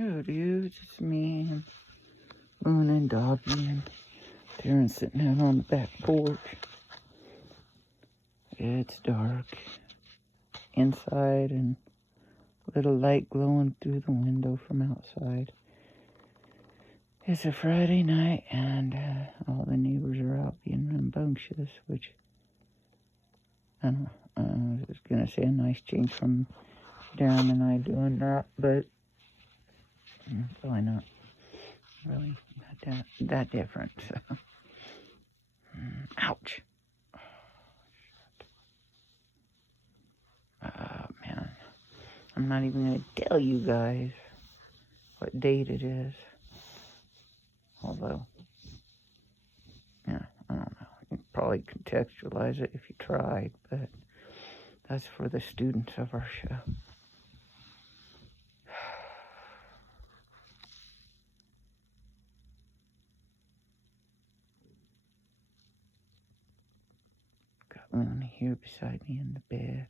Yeah, dude, it's me and Moon and Doggy and Darren sitting out on the back porch. It's dark inside and little light glowing through the window from outside. It's a Friday night and all the neighbors are out being rambunctious, which I don't know. I was going to say a nice change from Darren and I doing that, but probably not really that different. So. Ouch. Oh, man. I'm not even going to tell you guys what date it is. Although, yeah, I don't know. You'd probably contextualize it if you tried, but that's for the students of our show. Got Luna here beside me in the bed.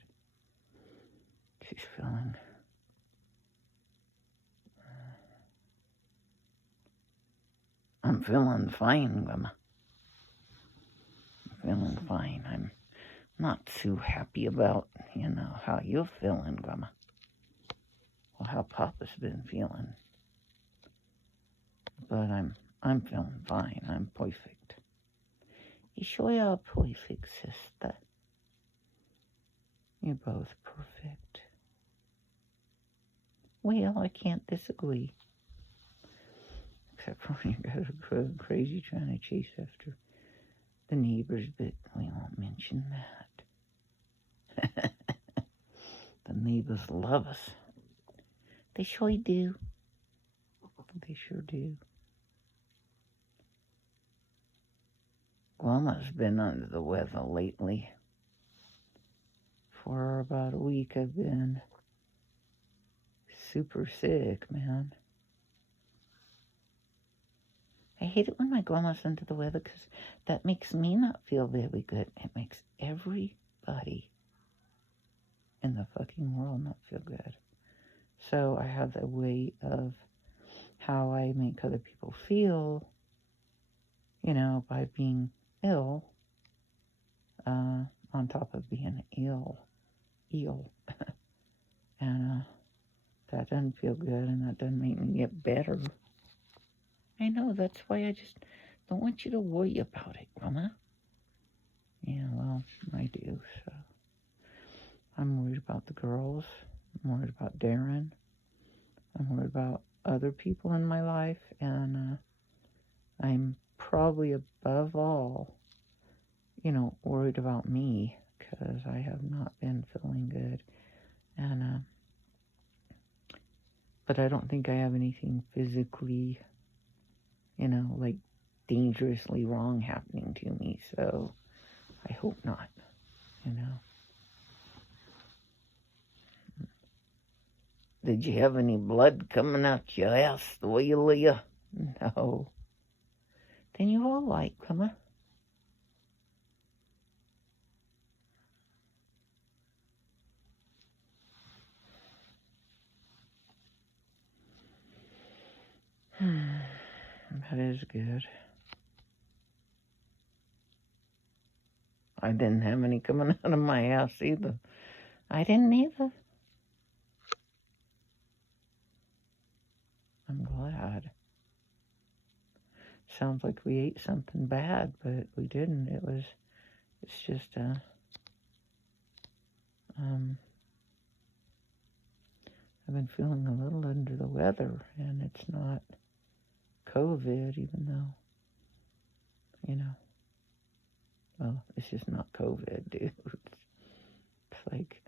She's feeling I'm feeling fine, Grandma. I'm feeling fine. I'm not too happy about, how you're feeling, Grandma. Or how Papa's been feeling. But I'm feeling fine. I'm perfect. You sure you're perfect, sister? You're both perfect. Well, I can't disagree. Except for when you guys are crazy trying to chase after the neighbors, but we won't mention that. The neighbors love us. They sure do. They sure do. Grandma's been under the weather lately. For about a week I've been super sick, man. I hate it when my grandma's under the weather because that makes me not feel very good. It makes everybody in the fucking world not feel good. So I have a way of how I make other people feel, by being ill, on top of being ill. And that doesn't feel good, and that doesn't make me get better. I know, that's why I just don't want you to worry about it, Grandma. Yeah, well, I do, so. I'm worried about the girls. I'm worried about Darren. I'm worried about other people in my life, and I'm probably above all, worried about me, because I have not been feeling good. And, but I don't think I have anything physically, like dangerously wrong happening to me, so I hope not, Did you have any blood coming out your ass the way you lay? No. Then you're all right, Grandma. That is good. I didn't have any coming out of my house either. I didn't either. I'm glad. Sounds like we ate something bad, but we didn't. It's just, I've been feeling a little under the weather, and it's not COVID, even though, well, it's just not COVID, dude. It's like,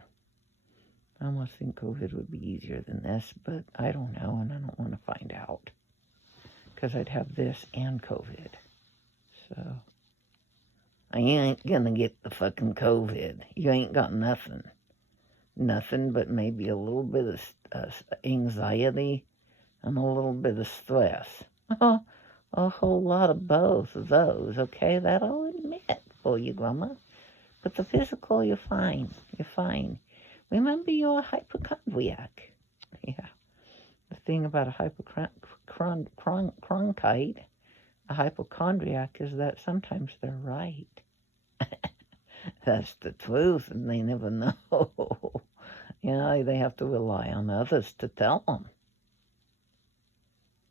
I almost think COVID would be easier than this, but I don't know, and I don't want to find out, because I'd have this and COVID, so I ain't gonna get the fucking COVID. You ain't got nothing but maybe a little bit of anxiety and a little bit of stress. A whole lot of both of those, okay? That I'll admit for you, Grandma. But the physical, you're fine. You're fine. Remember, you're a hypochondriac. Yeah. The thing about a hypochondriac is that sometimes they're right. That's the truth, and they never know. They have to rely on others to tell them.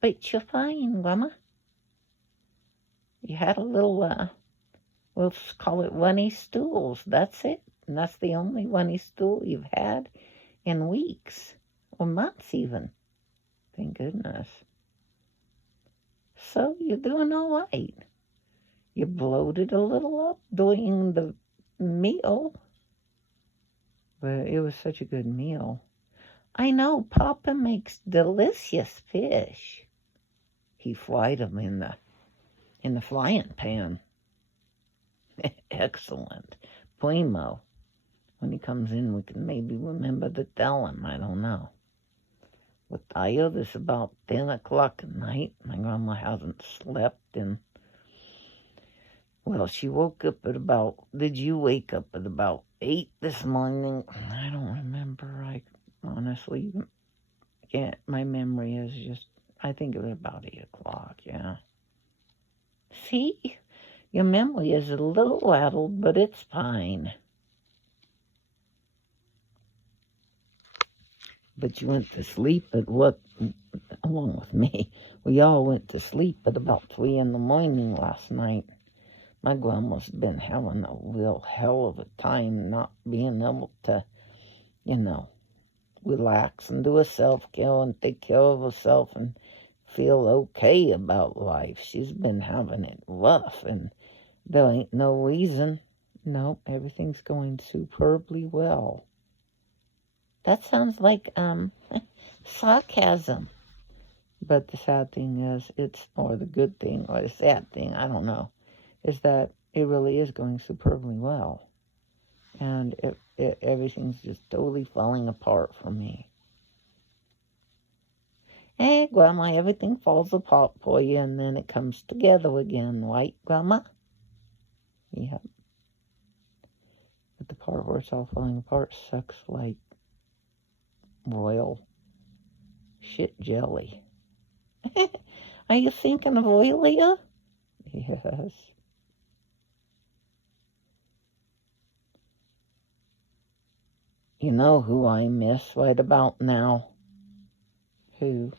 But you're fine, Grandma. You had a little, we'll call it runny stools. That's it. And that's the only runny stool you've had in weeks, or months even. Thank goodness. So you're doing all right. You bloated a little up during the meal. But it was such a good meal. I know, Papa makes delicious fish. He fried them in the frying pan. Excellent. Primo. When he comes in, we can maybe remember to tell him. I don't know. We're tired. It's about 10 o'clock at night. My grandma hasn't slept in... Well, she woke up at about... Did you wake up at about 8 this morning? I don't remember. I honestly can't... My memory is just... I think it was about 8 o'clock, yeah. See? Your memory is a little rattled, but it's fine. But you went to sleep at what? Along with me. We all went to sleep at about 3 in the morning last night. My grandma's been having a real hell of a time not being able to, relax and do a self-care and take care of herself and feel okay about life. She's been having it rough, and there ain't no reason. No, everything's going superbly well. That sounds like sarcasm. But the sad thing is, or the good thing, or the sad thing, I don't know, is that it really is going superbly well. And everything's just totally falling apart for me. Hey, Grandma, everything falls apart for you, and then it comes together again, right, Grandma? Yeah. But the part where it's all falling apart sucks like royal shit jelly. Are you thinking of Oilia? Yes. You know who I miss right about now? Who?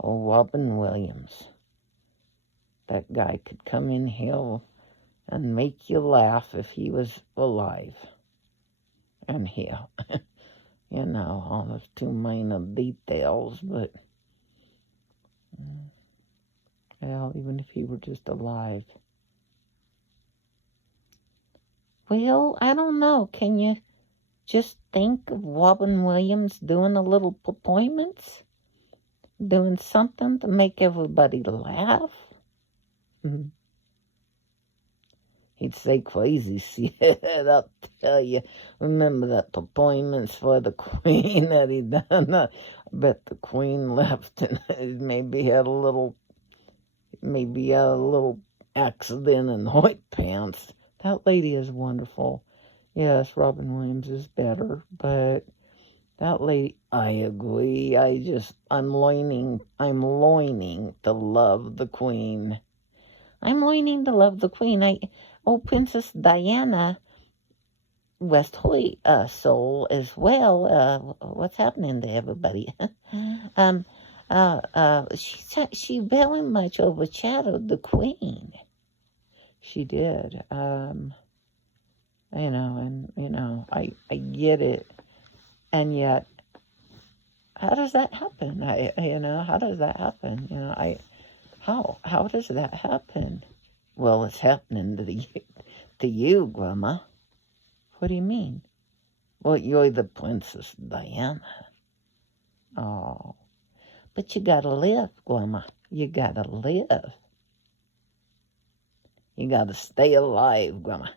Oh, Robin Williams. That guy could come in here and make you laugh if he was alive. And here, all those too minor details, but, well, even if he were just alive. Well, I don't know. Can you just think of Robin Williams doing a little performance? Doing something to make everybody laugh? He'd say crazy shit, I'll tell you. Remember that performance for the Queen that he done? I bet the Queen left and maybe had a little accident in white pants. That lady is wonderful. Yes, Robin Williams is better, but that lady, I agree. I'm learning to love the Queen. I'm learning to love the Queen. Princess Diana, rest her soul as well. What's happening to everybody? She very much overshadowed the Queen. She did. I get it. And yet, how does that happen? How does that happen? How does that happen? Well, it's happening to you, Grandma. What do you mean? Well, you're the Princess Diana. Oh, but you gotta live, Grandma. You gotta live. You gotta stay alive, Grandma.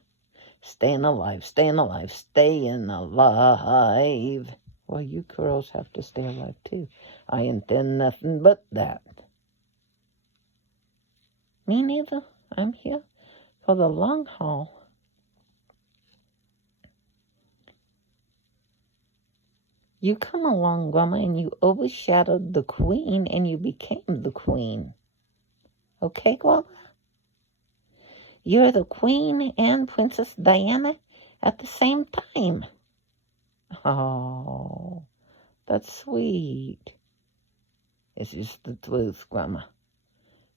Staying alive, staying alive, staying alive. Well, you girls have to stay alive, too. I intend nothing but that. Me neither. I'm here for the long haul. You come along, Grandma, and you overshadowed the queen, and you became the queen. Okay, Grandma? You're the queen and Princess Diana at the same time. Oh, that's sweet. It's just the truth, Grandma.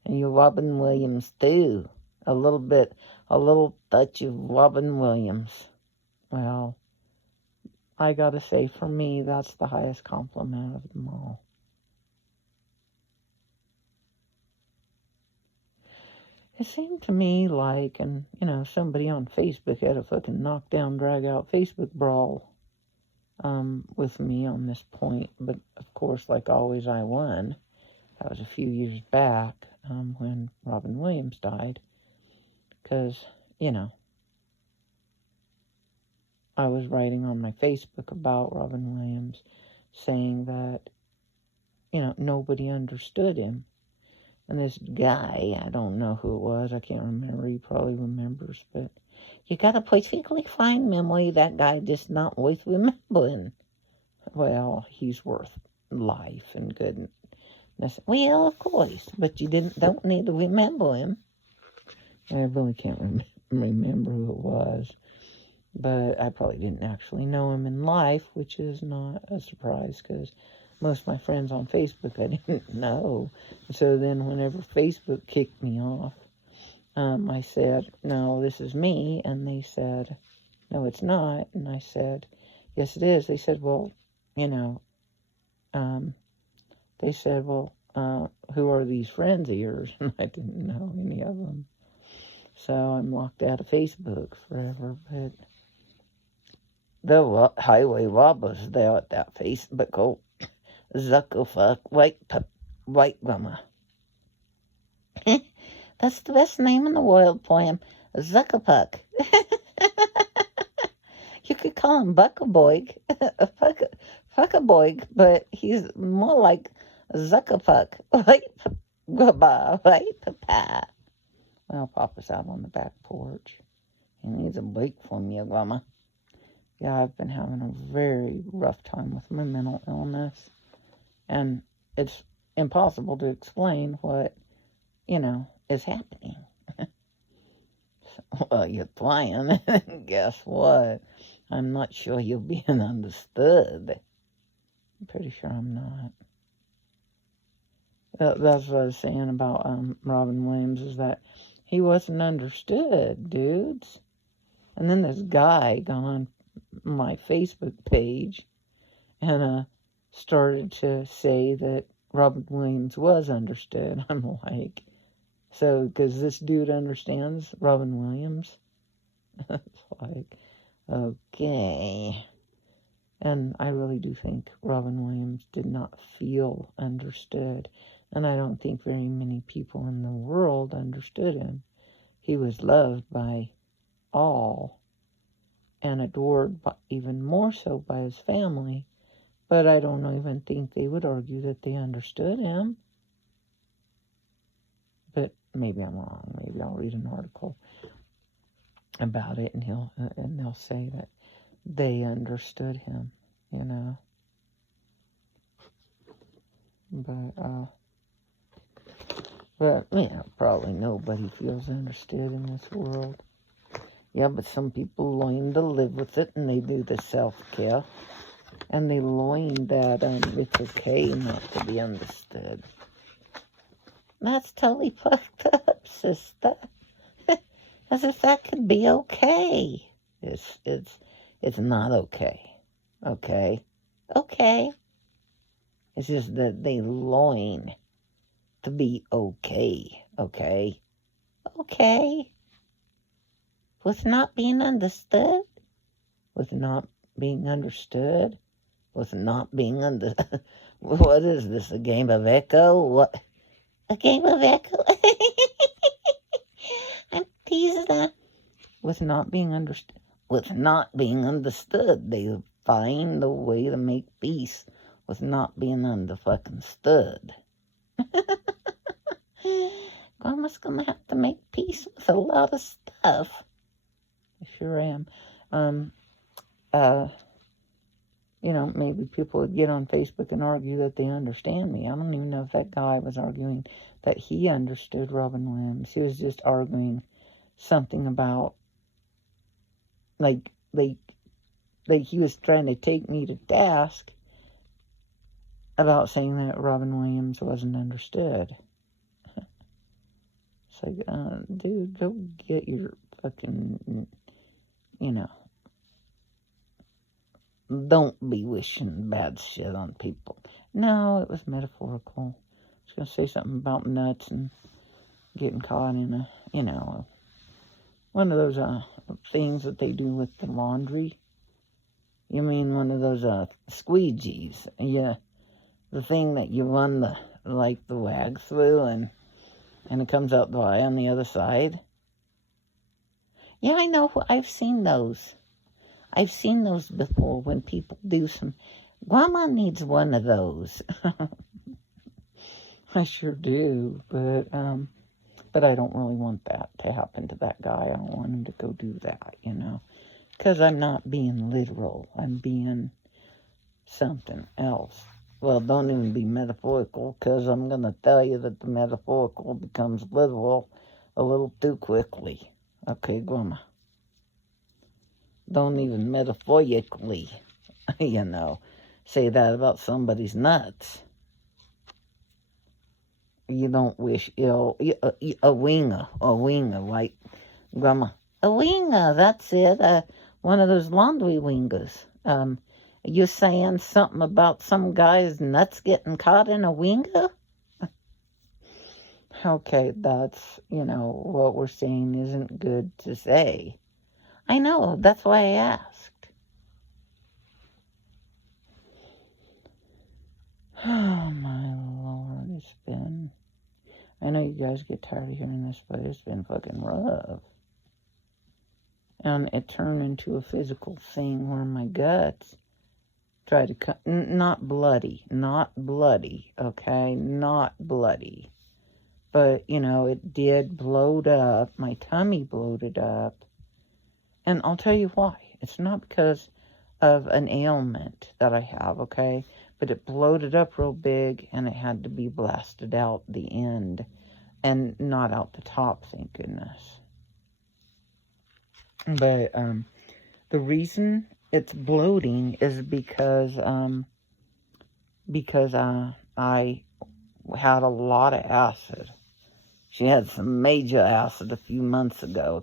And you're Robin Williams, too. A little touch of Robin Williams. Well, I gotta say, for me, that's the highest compliment of them all. It seemed to me like, and, somebody on Facebook had a fucking knockdown, drag-out Facebook brawl with me on this point. But, of course, like always, I won. That was a few years back when Robin Williams died. Because, I was writing on my Facebook about Robin Williams, saying that, nobody understood him. And this guy, I don't know who it was, I can't remember, he probably remembers, but you got a perfectly fine memory, that guy just not worth remembering. Well, he's worth life and goodness. Well, of course, but you don't need to remember him. I really can't remember who it was, but I probably didn't actually know him in life, which is not a surprise, because most of my friends on Facebook I didn't know. So then whenever Facebook kicked me off, I said, no, this is me. And they said, no, it's not. And I said, yes, it is. They said, well, who are these friends of yours? And I didn't know any of them. So I'm locked out of Facebook forever. But the highway robbers there at that Facebook group, Zuckerfuck, white Grandma. That's the best name in the world for him, Zuckerpuck. You could call him Buckaboy, Fuckaboy, but he's more like Zuckerpuck, right, Grandma, right, Papa? Well, Papa's out on the back porch. He needs a break from you, Grandma. Yeah, I've been having a very rough time with my mental illness. And it's impossible to explain what, is happening. Well, you're trying. Guess what? I'm not sure you're being understood. I'm pretty sure I'm not. That's what I was saying about Robin Williams, is that he wasn't understood, dudes. And then this guy got on my Facebook page and started to say that Robin Williams was understood. I'm like, so, because this dude understands Robin Williams? It's like, okay. And I really do think Robin Williams did not feel understood. And I don't think very many people in the world understood him. He was loved by all and adored even more so by his family. But I don't even think they would argue that they understood him. But maybe I'm wrong. Maybe I'll read an article about it, and they'll say that they understood him, But probably nobody feels understood in this world. Yeah, but some people learn to live with it, and they do the self-care. And they learn that it's okay not to be understood. That's totally fucked up, sister. As if that could be okay. It's not okay. Okay? Okay. It's just that they learn to be okay. Okay? Okay. With not being understood? With not being understood? With not being what is this, a game of Echo? What? A game of Echo? I'm teasing her. With not being understood. With not being understood, they find a way to make peace with not being under-fucking-stood. Grandma's gonna have to make peace with a lot of stuff. I sure am. you know, maybe people would get on Facebook and argue that they understand me. I don't even know if that guy was arguing that he understood Robin Williams. He was just arguing something about, like he was trying to take me to task about saying that Robin Williams wasn't understood. It's like, dude, go get your fucking, you know, don't be wishing bad shit on people. No, it was metaphorical. I was going to say something about nuts and getting caught in a, you know, one of those things that they do with the laundry. You mean one of those squeegees? Yeah, the thing that you run the wag through and it comes out dry on the other side. Yeah, I know. I've seen those. I've seen those before when people do some. Grandma needs one of those. I sure do, but I don't really want that to happen to that guy. I don't want him to go do that, you know, because I'm not being literal. I'm being something else. Well, don't even be metaphorical, because I'm going to tell you that the metaphorical becomes literal a little too quickly. Okay, Grandma? Don't even metaphorically, you know, say that about somebody's nuts. You don't wish ill. A winger, like Grandma. A winger, that's it. One of those laundry wingers. You saying something about some guy's nuts getting caught in a winger? Okay, that's, you know, what we're saying isn't good to say. I know, that's why I asked. Oh, my Lord, it's been... I know you guys get tired of hearing this, but it's been fucking rough. And it turned into a physical thing where my guts tried to cut... Not bloody, okay? Not bloody. But, you know, it did bloat up. My tummy bloated up. And I'll tell you why. It's not because of an ailment that I have, okay? But it bloated up real big, and it had to be blasted out the end. And not out the top, thank goodness. But the reason it's bloating is because I had a lot of acid. She had some major acid a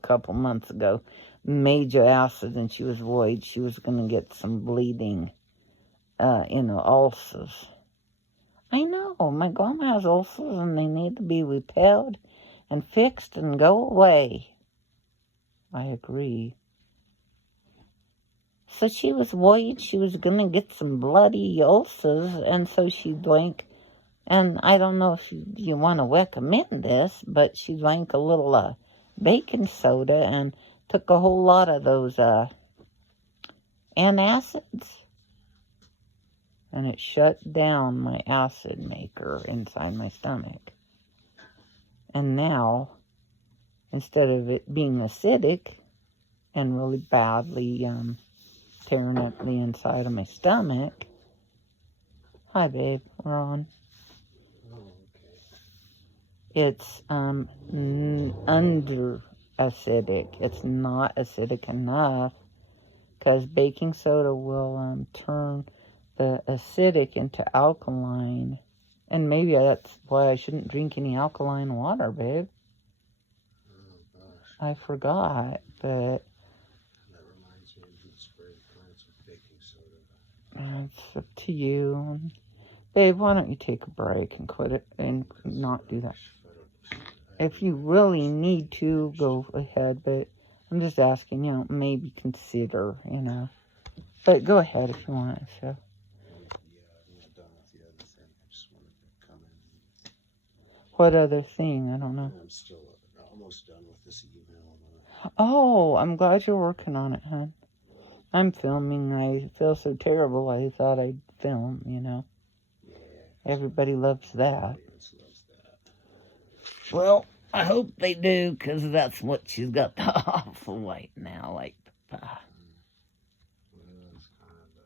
couple months ago. Major acid, and she was worried she was going to get some bleeding in her ulcers. I know, my grandma has ulcers and they need to be repaired and fixed and go away. I agree. So she was worried she was going to get some bloody ulcers, and so she drank, and I don't know if you want to recommend this, but she drank a little baking soda and took a whole lot of those antacids. And it shut down my acid maker inside my stomach. And now, instead of it being acidic and really badly tearing up the inside of my stomach... Hi, babe. We're on. Oh, okay. It's under acidic. It's not acidic enough, because baking soda will turn the acidic into alkaline. And maybe that's why I shouldn't drink any alkaline water, babe. Oh, gosh. I forgot, but... That reminds me, you spray the plants with baking soda. It's up to you. Babe, why don't you take a break and quit it and not do that? If you really need to, go ahead, but I'm just asking, you know, maybe consider, you know. But go ahead if you want, so. Yeah, I'm not done with the other thing. I just wanted to come in. What other thing? I don't know. I'm still almost done with this email. Oh, I'm glad you're working on it, hon. I'm filming. I feel so terrible. I thought I'd film, you know. Yeah. Everybody loves that. Loves that. Well, I hope they do, because that's what she's got to offer right now. Like, Well, it's kind of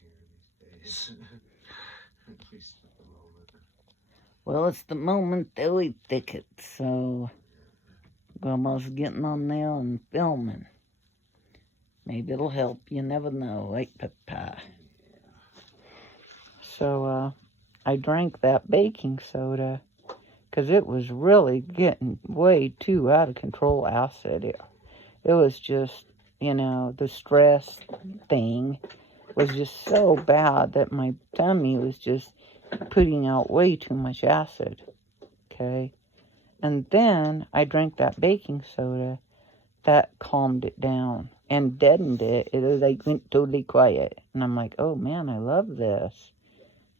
here these days. At least at the moment. Well, it's the moment that we think it, so Grandma's getting on there and filming. Maybe it'll help. You never know, right, Papa? So, I drank that baking soda because it was really getting way too out of control acid. It was just, the stress thing was just so bad that my tummy was just putting out way too much acid, okay? And then I drank that baking soda. That calmed it down and deadened it. It was like went totally quiet. And I'm like, oh man, I love this.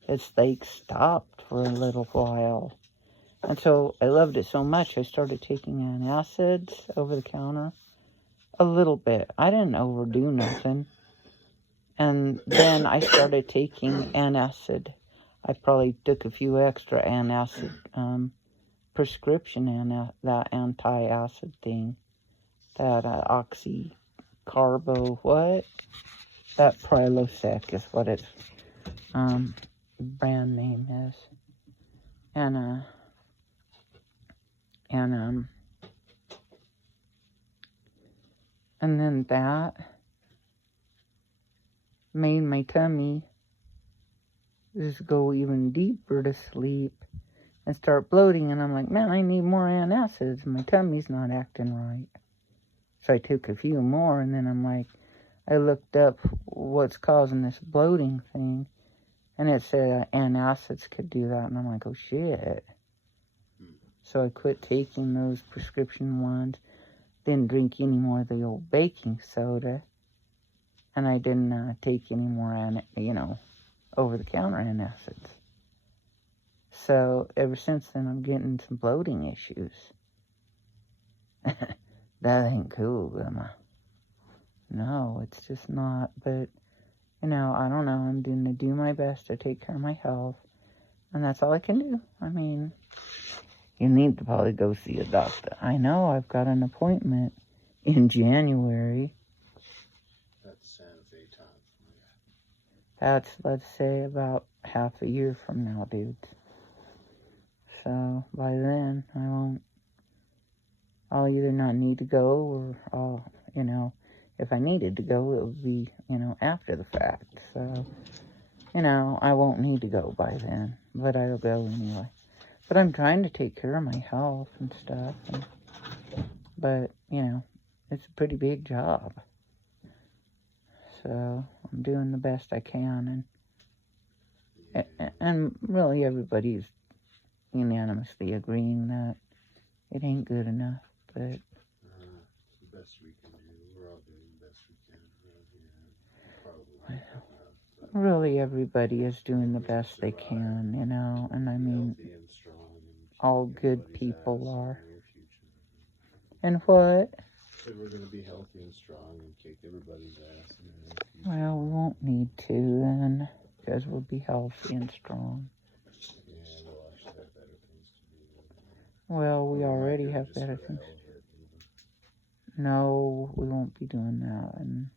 It's like stopped for a little while. And so I loved it so much, I started taking antacids over the counter. A little bit. I didn't overdo nothing. And then I started taking antacid. I probably took a few extra antacid, prescription that anti-acid thing. That oxycarbo, what? That Prilosec is what its brand name is. And then that made my tummy just go even deeper to sleep and start bloating. And I'm like, man, I need more antacids. My tummy's not acting right. So I took a few more, and then I'm like, I looked up what's causing this bloating thing, and it said antacids could do that, and I'm like, oh shit. So I quit taking those prescription ones, didn't drink any more of the old baking soda, and I didn't take any more, over-the-counter antacids. So ever since then, I'm getting some bloating issues. That ain't cool, Grandma. No, it's just not. But, I don't know. I'm going to do my best to take care of my health. And that's all I can do. I mean, you need to probably go see a doctor. I know I've got an appointment in January. That's Santa Fe time for you. That's, let's say, about half a year from now, dudes. So, by then, I'll either not need to go or I'll, if I needed to go, it would be, after the fact. So, I won't need to go by then, but I'll go anyway. But I'm trying to take care of my health and stuff. But, it's a pretty big job. So, I'm doing the best I can. And really everybody's unanimously agreeing that it ain't good enough. But it's the best we can do. We're all doing the best we can around here. Probably. Really, everybody is doing the best they can, and I mean, all good people are. And what? Said we're going to be healthy and strong and kick everybody's ass. Well, we won't need to then, because we'll be healthy and strong. Yeah, we'll actually have better things to do. Well, we already have better things. No, we won't be doing that. And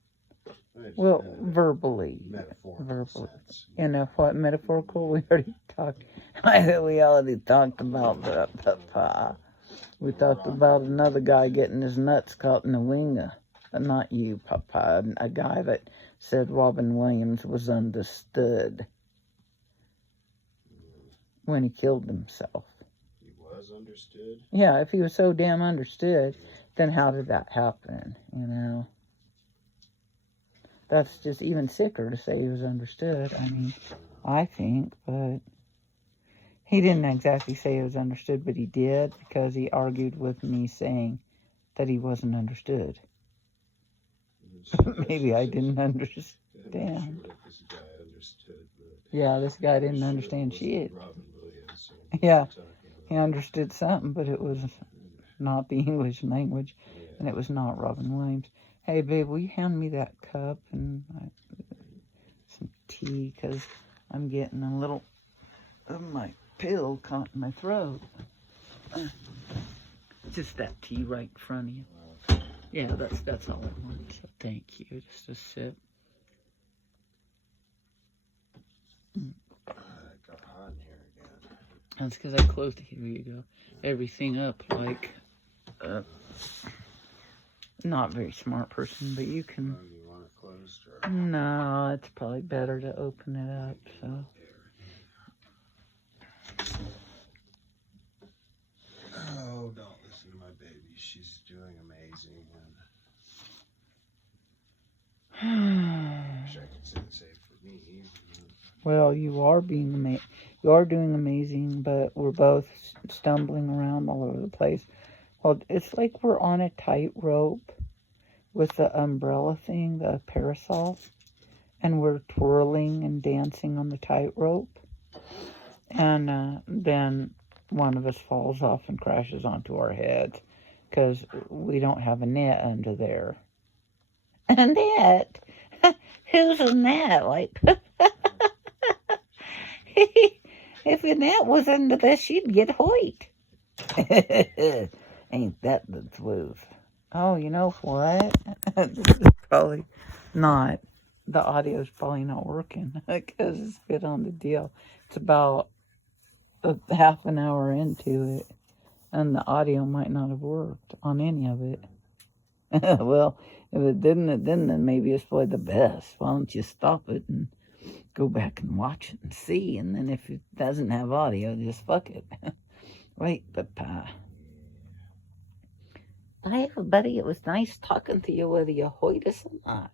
well, verbally. Verbally. What metaphorical? We already talked. We already talked about that, Papa. We talked about another guy getting his nuts caught in the winger. Not you, Papa. A guy that said Robin Williams was understood when he killed himself. He was understood? Yeah, if he was so damn understood, then how did that happen, That's just even sicker to say he was understood. I mean, I think, but he didn't exactly say he was understood, but he did because he argued with me saying that he wasn't understood. Maybe I didn't understand. Yeah, this guy didn't understand shit. Yeah, he understood something, but it was not the English language, and it was not Robin Williams. Hey, babe, will you hand me that cup and some tea, because I'm getting a little of my pill caught in my throat. Just that tea right in front of you. Yeah, that's all I want. So thank you. Just a sip. That's because I closed, here you go, everything up like not very smart person, but you can. You want it closed? Or? No, it's probably better to open it up, so. Oh, don't listen to my baby. She's doing amazing. I wish I could say the same for me. Well, you are doing amazing, but we're both stumbling around all over the place. Well, it's like we're on a tightrope with the umbrella thing, the parasol, and we're twirling and dancing on the tightrope. And then one of us falls off and crashes onto our heads because we don't have a net under there. A net? Who's a net? Like, if a net was under this, you'd get Hoyt. Ain't that the truth? Oh, you know what? This is probably not, the audio's probably not working because it's been on the deal. It's about a half an hour into it, and the audio might not have worked on any of it. Well, if it didn't, then maybe it's probably the best. Why don't you stop it and go back and watch it and see, and then if it doesn't have audio, just fuck it. Wait, but hi everybody, it was nice talking to you whether you Hoyt us or not.